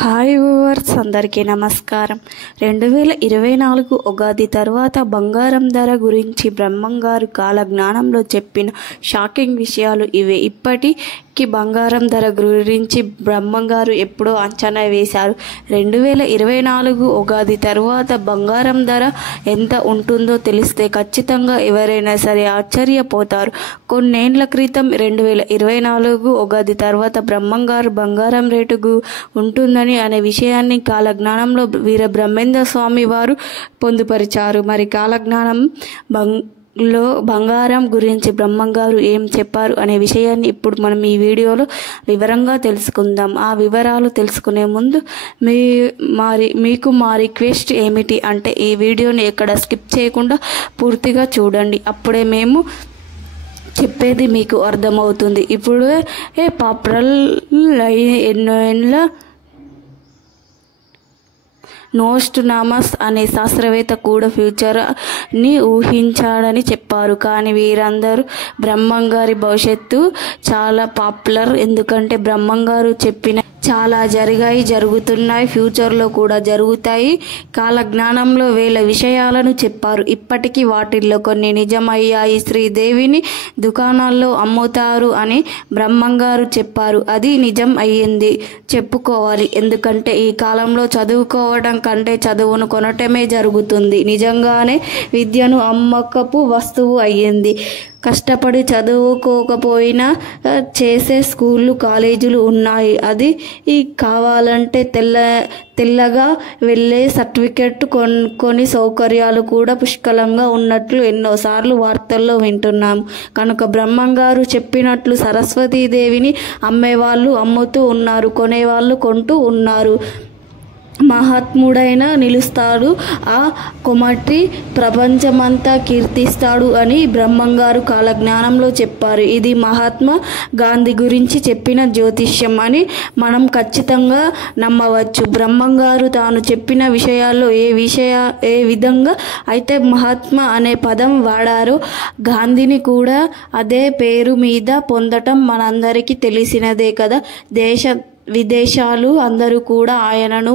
Hi viewers, అందరికీ నమస్కారం. 2024 ఉగాది తర్వాత బంగారం ధర గురించి బ్రహ్మంగారు కాలజ్ఞానంలో చెప్పిన షాకింగ్ విషయాలు ఇవే. ఇప్పటికి బంగారం ధర గురించి బ్రహ్మంగారు ఎప్పుడో అంచనా వేశారు. 2024 ఉగాది తర్వాత బంగారం ధర ఎంత ఉంటుందో తెలిస్తే ఖచ్చితంగా ఎవరైనా సరే ఆశ్చర్యపోతారు. కొన్నేళ్ల క్రితం 2024 ఉగాది తర్వాత బ్రహ్మంగారు బంగారం రేటు ఉంటుందని అనే విషయాన్ని కాలజ్ఞానంలో వీర బ్రహ్మేంద్ర స్వామి వారు పొందుపరిచారు. మరి కాలజ్ఞానం లో బంగారం గురించి బ్రహ్మంగారు ఏం చెప్పారు అనే విషయాన్ని ఇప్పుడు మనం ఈ వీడియోలో వివరంగా తెలుసుకుందాం. ఆ వివరాలు తెలుసుకునే ముందు మీకు మా రిక్వెస్ట్ ఏమిటి అంటే ఈ వీడియోని ఎక్కడ స్కిప్ చేయకుండా పూర్తిగా చూడండి. అప్పుడే మేము చెప్పేది మీకు అర్థమవుతుంది. ఇప్పుడు పాపులర్ ఎన్నో ఏళ్ళ నోస్ట్రాడమస్ అనే శాస్త్రవేత్త కూడా ఫ్యూచర్ని ఊహించాడని చెప్పారు. కానీ వీరందరూ బ్రహ్మంగారి భవిష్యత్తు చాలా పాపులర్. ఎందుకంటే బ్రహ్మంగారు చెప్పిన చాలా జరుగుతున్నాయి, ఫ్యూచర్లో కూడా జరుగుతాయి. కాలజ్ఞానంలో వేల విషయాలను చెప్పారు. ఇప్పటికీ వాటిల్లో కొన్ని నిజమయ్యాయి. శ్రీదేవిని దుకాణాల్లో అమ్ముతారు అని బ్రహ్మంగారు చెప్పారు. అది నిజం అయ్యింది చెప్పుకోవాలి. ఎందుకంటే ఈ కాలంలో చదువుకోవడం కంటే చదువును కొనటమే జరుగుతుంది. నిజంగానే విద్యను అమ్మకపు వస్తువు అయ్యింది. కష్టపడి చదువుకోకపోయినా చేసే స్కూళ్ళు కాలేజీలు ఉన్నాయి. అది కావాలంటే తెల్లగా వెళ్ళే సర్టిఫికెట్ కొన్ని సౌకర్యాలు కూడా పుష్కలంగా ఉన్నట్లు ఎన్నోసార్లు వార్తల్లో వింటున్నాం. కనుక బ్రహ్మంగారు చెప్పినట్లు సరస్వతీదేవిని అమ్మేవాళ్ళు అమ్ముతూ ఉన్నారు, కొనేవాళ్ళు కొంటూ ఉన్నారు. మహాత్ముడైన నిలుస్తాడు, ఆ కొమటి ప్రపంచమంతా కీర్తిస్తాడు అని బ్రహ్మంగారు కాలజ్ఞానంలో చెప్పారు. ఇది మహాత్మా గాంధీ గురించి చెప్పిన జ్యోతిష్యం అని మనం ఖచ్చితంగా నమ్మవచ్చు. బ్రహ్మంగారు తాను చెప్పిన విషయాల్లో ఏ విధంగా అయితే మహాత్మా అనే పదం వాడారో గాంధీని కూడా అదే పేరు మీద పొందటం మనందరికీ తెలిసినదే కదా. విదేశాలు అందరూ కూడా ఆయనను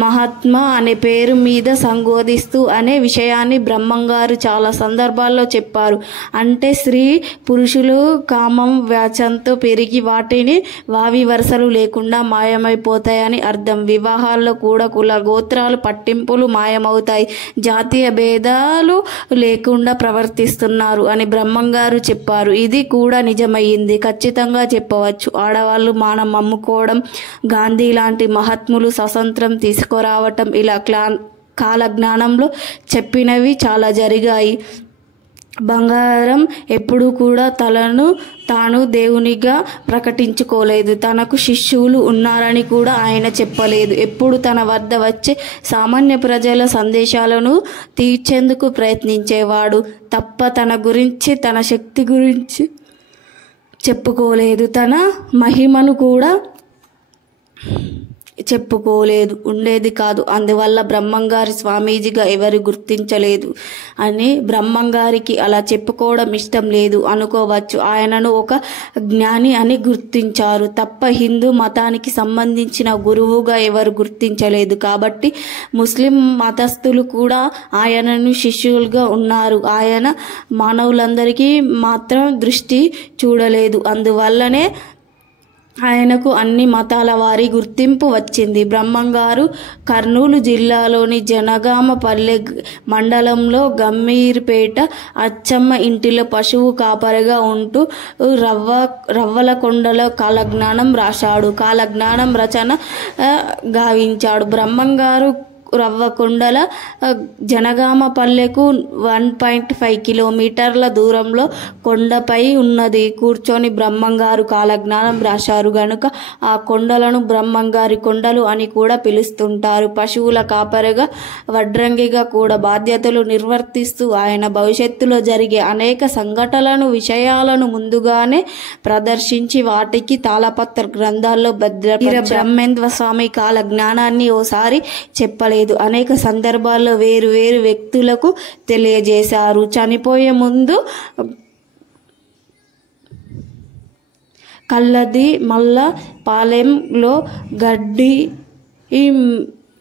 మహాత్మా అనే పేరు మీద సంబోధిస్తూ అనే విషయాన్ని బ్రహ్మంగారు చాలా సందర్భాల్లో చెప్పారు. అంటే స్త్రీ పురుషులు కామం వ్యాచంతో పెరిగి వాటిని వావి వరుసలు లేకుండా మాయమైపోతాయని అర్థం. వివాహాల్లో కూడా కుల గోత్రాలు పట్టింపులు మాయమవుతాయి, జాతీయ భేదాలు లేకుండా ప్రవర్తిస్తున్నారు అని బ్రహ్మంగారు చెప్పారు. ఇది కూడా నిజమయ్యింది, ఖచ్చితంగా చెప్పవచ్చు. ఆడవాళ్ళు మానం అమ్ముకోవడం, గాంధీ లాంటి మహాత్ములు స్వతంత్రం తీసుకురావటం, ఇలా కాలజ్ఞానంలో చెప్పినవి చాలా జరిగాయి. బంగారం ఎప్పుడూ కూడా తనను తాను దేవునిగా ప్రకటించుకోలేదు. తనకు శిష్యులు ఉన్నారని కూడా ఆయన చెప్పలేదు. ఎప్పుడు తన వద్ద వచ్చే సామాన్య ప్రజల సందేశాలను తీర్చేందుకు ప్రయత్నించేవాడు తప్ప తన గురించి, తన శక్తి గురించి చెప్పుకోలేదు. తన మహిమను కూడా చెప్పుకోలేదు, ఉండేది కాదు. అందువల్ల బ్రహ్మంగారి స్వామీజీగా ఎవరు గుర్తించలేదు అని బ్రహ్మంగారికి అలా చెప్పుకోవడం ఇష్టం లేదు అనుకోవచ్చు. ఆయనను ఒక జ్ఞాని అని గుర్తించారు తప్ప హిందూ మతానికి సంబంధించిన గురువుగా ఎవరు గుర్తించలేదు. కాబట్టి ముస్లిం మతస్థులు కూడా ఆయనను శిష్యులుగా ఉన్నారు. ఆయన మానవులందరికీ మాత్రం దృష్టి చూడలేదు. అందువల్లనే ఆయనకు అన్ని మతాల వారి గుర్తింపు వచ్చింది. బ్రహ్మంగారు కర్నూలు జిల్లాలోని జనగామపల్లె మండలంలో గమ్మీర్పేట అచ్చమ్మ ఇంటిలో పశువు కాపరిగా ఉంటూ రవ్వలకొండలో కాలజ్ఞానం రాశాడు. కాలజ్ఞానం రచన గావించాడు. బ్రహ్మంగారు రవ్వకొండల జనగామపల్లెకు 1.5 కిలోమీటర్ల దూరంలో కొండపై ఉన్నది. కూర్చొని బ్రహ్మంగారు కాలజ్ఞానం రాశారు గనుక ఆ కొండలను బ్రహ్మంగారి కొండలు అని కూడా పిలుస్తుంటారు. పశువుల కాపరిగా వడ్రంగిగా కూడా బాధ్యతలు నిర్వర్తిస్తూ ఆయన భవిష్యత్తులో జరిగే అనేక సంఘటనలను, విషయాలను ముందుగానే ప్రదర్శించి వాటికి తాళపత్ర గ్రంథాల్లో భద్రపరిచారు. బ్రహ్మేంద్ర స్వామి కాలజ్ఞానాన్ని ఓసారి చెప్పలేదు, అనేక సందర్భాల్లో వేరు వేరు వ్యక్తులకు తెలియజేశారు. చనిపోయే ముందు కల్లది మల్ల పాలెంలో గడ్డి ఈ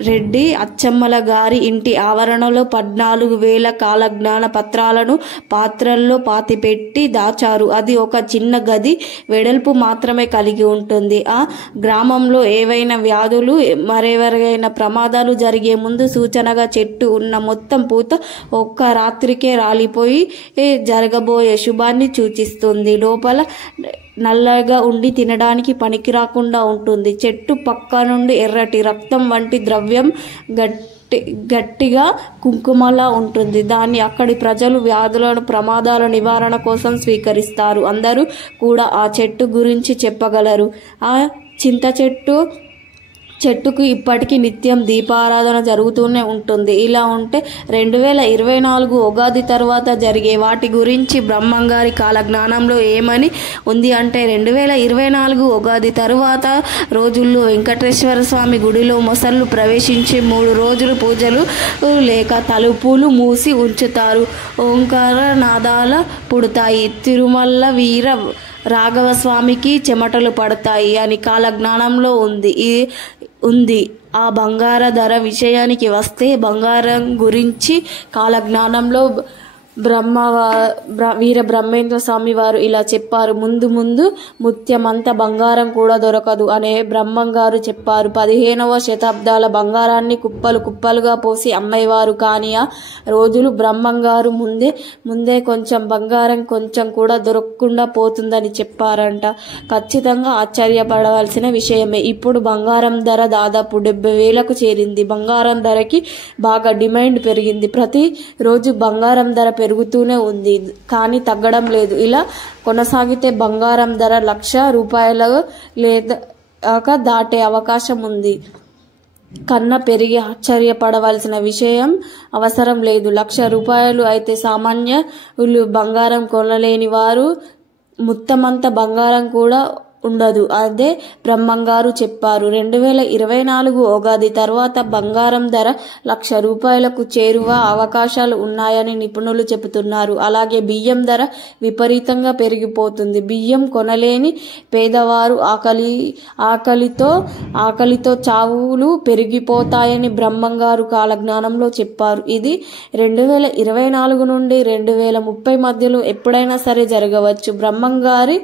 రెడ్డి అచ్చమ్మల గారి ఇంటి ఆవరణలో 14,000 కాలజ్ఞాన పత్రాలను పాత్రల్లో పాతిపెట్టి దాచారు. అది ఒక చిన్న గది వెడల్పు మాత్రమే కలిగి ఉంటుంది. ఆ గ్రామంలో ఏవైనా వ్యాధులు మరెవరైనా ప్రమాదాలు జరిగే ముందు సూచనగా చెట్టు ఉన్న మొత్తం పూత ఒక్క రాత్రికే రాలిపోయి జరగబోయే శుభాన్ని సూచిస్తుంది. లోపల నల్లగా ఉండి తినడానికి పనికి రాకుండా ఉంటుంది. చెట్టు పక్క నుండి ఎర్రటి రక్తం వంటి ద్రవ్యం గట్టిగా కుంకుమలా ఉంటుంది. దాన్ని అక్కడి ప్రజలు వ్యాధులను ప్రమాదాల నివారణ కోసం స్వీకరిస్తారు. అందరూ కూడా ఆ చెట్టు గురించి చెప్పగలరు. ఆ చింత చెట్టుకు ఇప్పటికీ నిత్యం దీపారాధన జరుగుతూనే ఉంటుంది. ఇలా ఉంటే 2024 ఉగాది తర్వాత జరిగే వాటి గురించి బ్రహ్మంగారి కాలజ్ఞానంలో ఏమని ఉంది అంటే 2024 ఉగాది తరువాత రోజుల్లో వెంకటేశ్వర స్వామి గుడిలో మొసళ్ళు ప్రవేశించి 3 రోజులు పూజలు లేక తలుపులు మూసి ఉంచుతారు. ఓంకార నాదాల పుడతాయి. తిరుమల వీర రాఘవ స్వామికి చెమటలు పడతాయి అని కాలజ్ఞానంలో ఉంది. ఆ బంగార ధర విషయానికి వస్తే బంగారం గురించి కాలజ్ఞానంలో వీర బ్రహ్మేంద్ర స్వామి వారు ఇలా చెప్పారు. ముందు ముత్యమంత బంగారం కూడా దొరకదు అనే బ్రహ్మంగారు చెప్పారు. 15వ శతాబ్దాల బంగారాన్ని కుప్పలుగా పోసి అమ్మేవారు. కానీ ఆ రోజులు బ్రహ్మంగారు ముందే కొంచెం బంగారం కొంచెం కూడా దొరకకుండా పోతుందని చెప్పారంట. ఖచ్చితంగా ఆశ్చర్యపడవలసిన విషయమే. ఇప్పుడు బంగారం ధర దాదాపు 70,000కు చేరింది. బంగారం ధరకి బాగా డిమాండ్ పెరిగింది. ప్రతి రోజు బంగారం ధర పెరుగుతూనే ఉంది, కానీ తగ్గడం లేదు. ఇలా కొనసాగితే బంగారం ధర ₹1,00,000 లేదా దాటే అవకాశం ఉంది. కన్నా పెరిగి ఆశ్చర్యపడవలసిన విషయం అవసరం లేదు. ₹1,00,000 అయితే సామాన్యులు బంగారం కొనలేని వారు మొత్తమంత బంగారం కూడా ఉండదు. అదే బ్రహ్మంగారు చెప్పారు. 2024 ఉగాది తర్వాత బంగారం ధర ₹1,00,000కు చేరువ అవకాశాలు ఉన్నాయని నిపుణులు చెబుతున్నారు. అలాగే బియ్యం ధర విపరీతంగా పెరిగిపోతుంది. బియ్యం కొనలేని పేదవారు ఆకలితో చావులు పెరిగిపోతాయని బ్రహ్మంగారు కాలజ్ఞానంలో చెప్పారు. ఇది 2024 నుండి 2030 మధ్యలో ఎప్పుడైనా సరే జరగవచ్చు. బ్రహ్మంగారి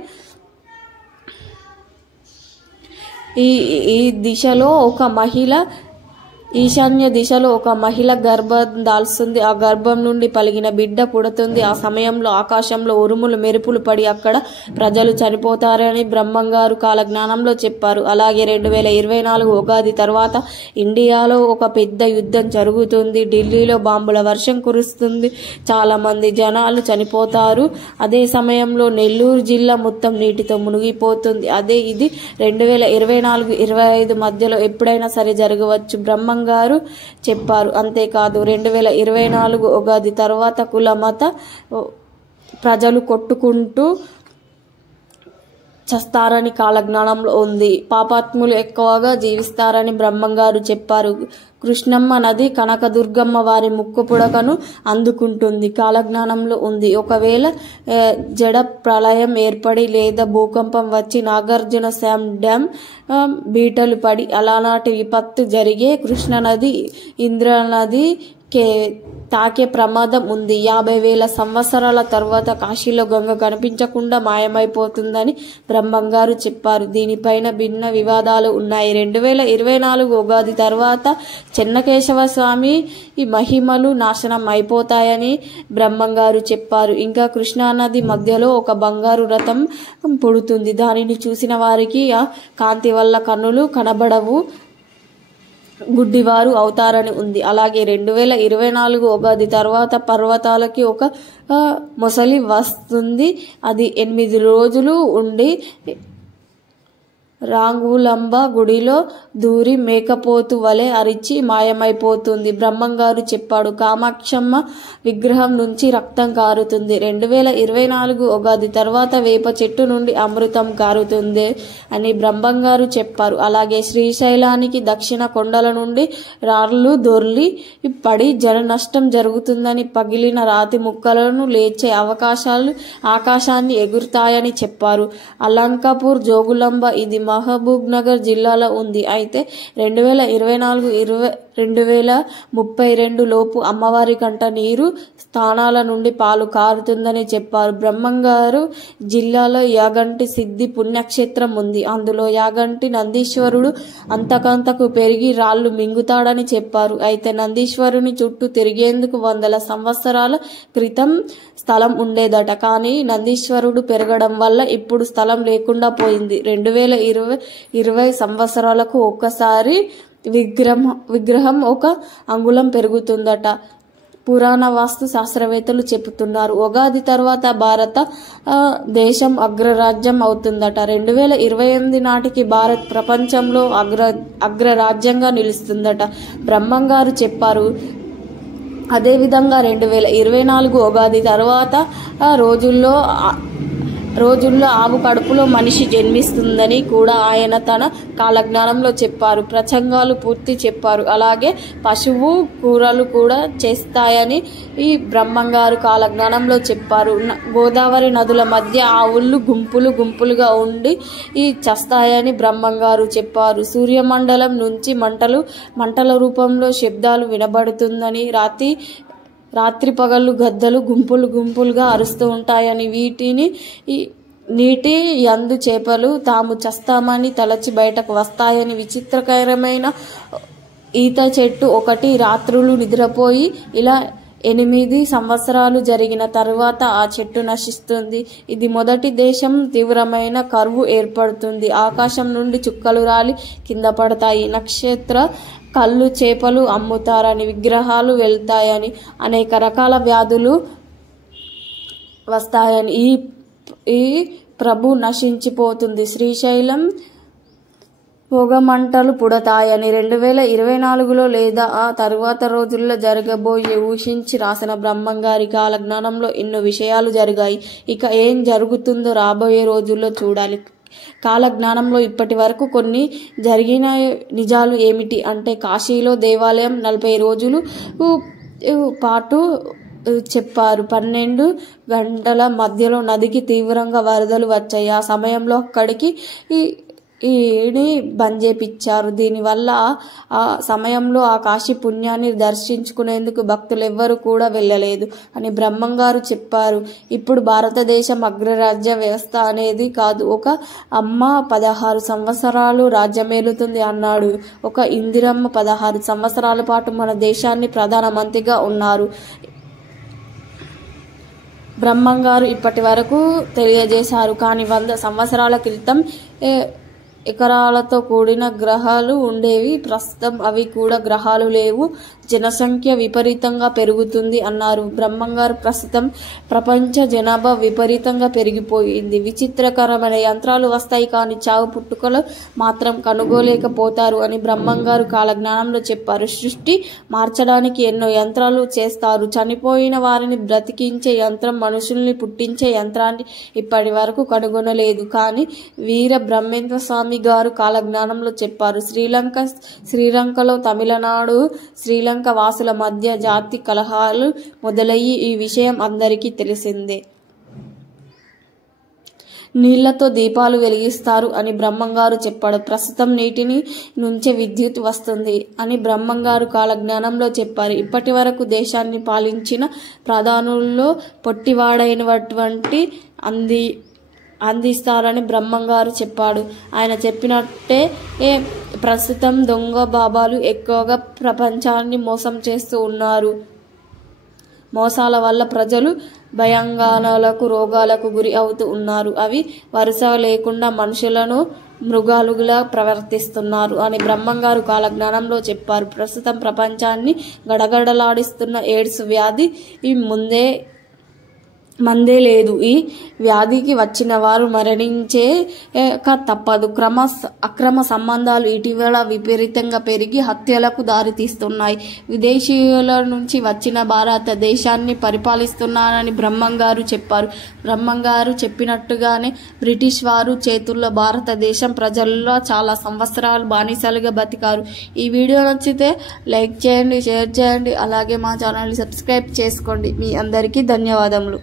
ఈశాన్య దిశలో ఒక మహిళ గర్భం దాల్స్తుంది. ఆ గర్భం నుండి పలిగిన బిడ్డ పుడుతుంది. ఆ సమయంలో ఆకాశంలో ఉరుములు మెరుపులు పడి అక్కడ ప్రజలు చనిపోతారని బ్రహ్మంగారు కాలజ్ఞానంలో చెప్పారు. అలాగే 2024 ఉగాది తర్వాత ఇండియాలో ఒక పెద్ద యుద్ధం జరుగుతుంది. ఢిల్లీలో బాంబుల వర్షం కురుస్తుంది. చాలా మంది జనాలు చనిపోతారు. అదే సమయంలో నెల్లూరు జిల్లా మొత్తం నీటితో మునిగిపోతుంది. ఇది 2024-25 మధ్యలో ఎప్పుడైనా సరే జరగవచ్చు. బ్రహ్మంగారు చెప్పారు. అంతేకాదు 2024 ఉగాది తర్వాత కుల మత ప్రజలు కొట్టుకుంటూ చస్తారని కాలజ్ఞానంలో ఉంది. పాపాత్ములు ఎక్కువగా జీవిస్తారని బ్రహ్మంగారు చెప్పారు. కృష్ణమ్మ నది కనకదుర్గమ్మ వారి ముక్కు పుడకను అందుకుంటుంది. కాలజ్ఞానంలో ఉంది. ఒకవేళ జడ ప్రళయం ఏర్పడి లేదా భూకంపం వచ్చి నాగార్జున సామ్ డ్యామ్ బీటలు పడి అలానాటి విపత్తు జరిగే కృష్ణనది ఇంద్రనది తాకే ప్రమాదం ఉంది. 50,000 సంవత్సరాల తర్వాత కాశీలో గంగ కనిపించకుండా మాయమైపోతుందని బ్రహ్మంగారు చెప్పారు. దీనిపైన భిన్న వివాదాలు ఉన్నాయి. 2024 ఉగాది తర్వాత చెన్నకేశవ స్వామి మహిమలు నాశనం అయిపోతాయని బ్రహ్మంగారు చెప్పారు. ఇంకా కృష్ణానది మధ్యలో ఒక బంగారు రథం పుడుతుంది. దానిని చూసిన వారికి ఆ కాంతి వల్ల కన్నులు కనబడవు, గుడ్డివారు అవుతారని ఉంది. అలాగే 2024 ఉగాది తర్వాత పర్వతాలకి ఒక మొసలి వస్తుంది. అది 8 రోజులు ఉండి రాంగులంబ గుడిలో దూరి మేకపోతు వలె అరిచి మాయమైపోతుంది. బ్రహ్మంగారు చెప్పాడు. కామాక్షమ్మ విగ్రహం నుంచి రక్తం కారుతుంది. 2024 ఉగాది తర్వాత వేప చెట్టు నుండి అమృతం కారుతుంది అని బ్రహ్మంగారు చెప్పారు. అలాగే శ్రీశైలానికి దక్షిణ కొండల నుండి రాళ్లు దొర్లి పడి జన నష్టం జరుగుతుందని, పగిలిన రాతి ముక్కలను లేచే ఆకాశాన్ని ఎగురుతాయని చెప్పారు. అలంకాపూర్ జోగులాంబ ఇది మహబూబ్నగర్ జిల్లాలో ఉంది. అయితే 2024-2032 లోపు అమ్మవారి కంట నీరు స్థానాల నుండి పాలు కారుతుందని చెప్పారు. బ్రహ్మంగారు జిల్లాలో యాగంటి సిద్ధి పుణ్యక్షేత్రం ఉంది. అందులో యాగంటి నందీశ్వరుడు అంతకంతకు పెరిగి రాళ్లు మింగుతాడని చెప్పారు. అయితే నందీశ్వరుని చుట్టూ తిరిగేందుకు 100 సంవత్సరాల క్రితం స్థలం ఉండేదట. కానీ నందీశ్వరుడు పెరగడం వల్ల ఇప్పుడు స్థలం లేకుండా పోయింది. 2020 సంవత్సరాలకు ఒక్కసారి విగ్రహం 1 అంగుళం పెరుగుతుందట. పురాణ వాస్తు శాస్త్రవేత్తలు చెబుతున్నారు. ఉగాది తర్వాత భారత దేశం అగ్రరాజ్యం అవుతుందట. 2028 నాటికి భారత్ ప్రపంచంలో అగ్రరాజ్యంగా నిలుస్తుందట బ్రహ్మంగారు చెప్పారు. అదేవిధంగా 2024 ఉగాది తర్వాత రోజుల్లో ఆవు కడుపులో మనిషి జన్మిస్తుందని కూడా ఆయన తన కాలజ్ఞానంలో చెప్పారు. ప్రసంగాలు పూర్తి చెప్పారు. అలాగే పశువు కూరలు కూడా చేస్తాయని ఈ బ్రహ్మంగారు కాలజ్ఞానంలో చెప్పారు. గోదావరి నదుల మధ్య ఆవులు గుంపులుగా ఉండి చస్తాయని బ్రహ్మంగారు చెప్పారు. సూర్యమండలం నుంచి మంటల రూపంలో శబ్దాలు వినబడుతుందని, రాత్రి పగళ్ళు గద్దలు గుంపులుగా అరుస్తూ ఉంటాయని, నీటి యందు చేపలు తాము చస్తామని తలచి బయటకు వస్తాయని, విచిత్రకరమైన ఈత చెట్టు ఒకటి రాత్రులు నిద్రపోయి ఇలా 8 సంవత్సరాలు జరిగిన తరువాత ఆ చెట్టు నశిస్తుంది. ఇది మొదటి దేశం తీవ్రమైన కరువు ఏర్పడుతుంది. ఆకాశం నుండి చుక్కలు రాలి కింద పడతాయి. నక్షత్ర కళ్ళు చేపలు అమ్ముతారని, విగ్రహాలు వెళ్తాయని, అనేక రకాల వ్యాధులు వస్తాయని, ఈ ప్రభు నశించిపోతుంది. శ్రీశైలం పొగమంటలు పుడతాయని, 2024లో లేదా ఆ తరువాత రోజుల్లో జరగబోయే ఊహించి రాసిన బ్రహ్మంగారి కాలజ్ఞానంలో ఎన్నో విషయాలు జరిగాయి. ఇక ఏం జరుగుతుందో రాబోయే రోజుల్లో చూడాలి. కాలజ్ఞానంలో ఇప్పటి వరకు కొన్ని జరిగిన నిజాలు ఏమిటి అంటే, కాశీలో దేవాలయం 40 రోజులు పాటు చెప్పారు. 12 గంటల మధ్యలో నదికి తీవ్రంగా వరదలు వచ్చాయి. ఆ సమయంలో అక్కడికి బంద్ చేపించారు. దీనివల్ల ఆ సమయంలో ఆ కాశీ పుణ్యాన్ని దర్శించుకునేందుకు భక్తులెవ్వరూ కూడా వెళ్ళలేదు అని బ్రహ్మంగారు చెప్పారు. ఇప్పుడు భారతదేశం అగ్రరాజ్య వ్యవస్థ అనేది కాదు, ఒక అమ్మ 16 సంవత్సరాలు రాజ్యమేలుతుంది అన్నాడు. ఒక ఇందిరమ్మ 16 సంవత్సరాల పాటు మన దేశాన్ని ప్రధానమంత్రిగా ఉన్నారు. బ్రహ్మంగారు ఇప్పటి వరకు తెలియజేశారు. కానీ 100 సంవత్సరాల క్రితం ఎకరాలతో కూడిన గ్రహాలు ఉండేవి. ప్రస్తుతం అవి కూడా గ్రహాలు లేవు. జనసంఖ్య విపరీతంగా పెరుగుతుంది అన్నారు బ్రహ్మంగారు. ప్రస్తుతం ప్రపంచ జనాభా విపరీతంగా పెరిగిపోయింది. విచిత్రకరమైన యంత్రాలు వస్తాయి కానీ చావు పుట్టుకలు మాత్రం కనుగోలేకపోతారు అని బ్రహ్మంగారు కాలజ్ఞానంలో చెప్పారు. సృష్టి మార్చడానికి ఎన్నో యంత్రాలు చేస్తారు. చనిపోయిన వారిని బ్రతికించే యంత్రం, మనుషుల్ని పుట్టించే యంత్రాన్ని ఇప్పటి వరకు కనుగొనలేదు కానీ వీర బ్రహ్మేంద్ర స్వామి గారు కాలజ్ఞానంలో చెప్పారు. శ్రీలంకలో తమిళనాడు శ్రీలంక వాసుల మధ్య జాతి కలహాలు మొదలయ్యి ఈ విషయం అందరికీ తెలిసిందే. నీళ్లతో దీపాలు వెలిగిస్తారు అని బ్రహ్మంగారు చెప్పాడు. ప్రస్తుతం నీటిని నుంచే విద్యుత్ వస్తుంది అని బ్రహ్మంగారు కాలజ్ఞానంలో చెప్పారు. ఇప్పటి వరకు దేశాన్ని పాలించిన ప్రధానుల్లో పొట్టివాడైనటువంటి అందిస్తారని బ్రహ్మంగారు చెప్పాడు. ఆయన చెప్పినట్టే ప్రస్తుతం దొంగ బాబాలు ఎక్కువగా ప్రపంచాన్ని మోసం చేస్తూ ఉన్నారు. మోసాల వల్ల ప్రజలు భయాందోళనలకు, రోగాలకు గురి అవుతూ ఉన్నారు. అవి వరుస లేకుండా మనుషులను మృగాలుగా ప్రవర్తిస్తున్నారు అని బ్రహ్మంగారు కాలజ్ఞానంలో చెప్పారు. ప్రస్తుతం ప్రపంచాన్ని గడగడలాడిస్తున్న ఎయిడ్స్ వ్యాధి మందే లేదు. ఈ వ్యాధికి వచ్చిన వారు మరణించేక తప్పదు. అక్రమ సంబంధాలు ఇటీవల విపరీతంగా పెరిగి హత్యలకు దారితీస్తున్నాయి. విదేశీయుల నుంచి వచ్చిన భారతదేశాన్ని పరిపాలిస్తున్నారని బ్రహ్మంగారు చెప్పారు. బ్రహ్మంగారు చెప్పినట్టుగానే బ్రిటిష్ వారు చేతుల్లో భారతదేశం ప్రజల్లో చాలా సంవత్సరాలు బానిసలుగా బతికారు. ఈ వీడియో నచ్చితే లైక్ చేయండి, షేర్ చేయండి, అలాగే మా ఛానల్ని సబ్స్క్రైబ్ చేసుకోండి. మీ అందరికీ ధన్యవాదములు.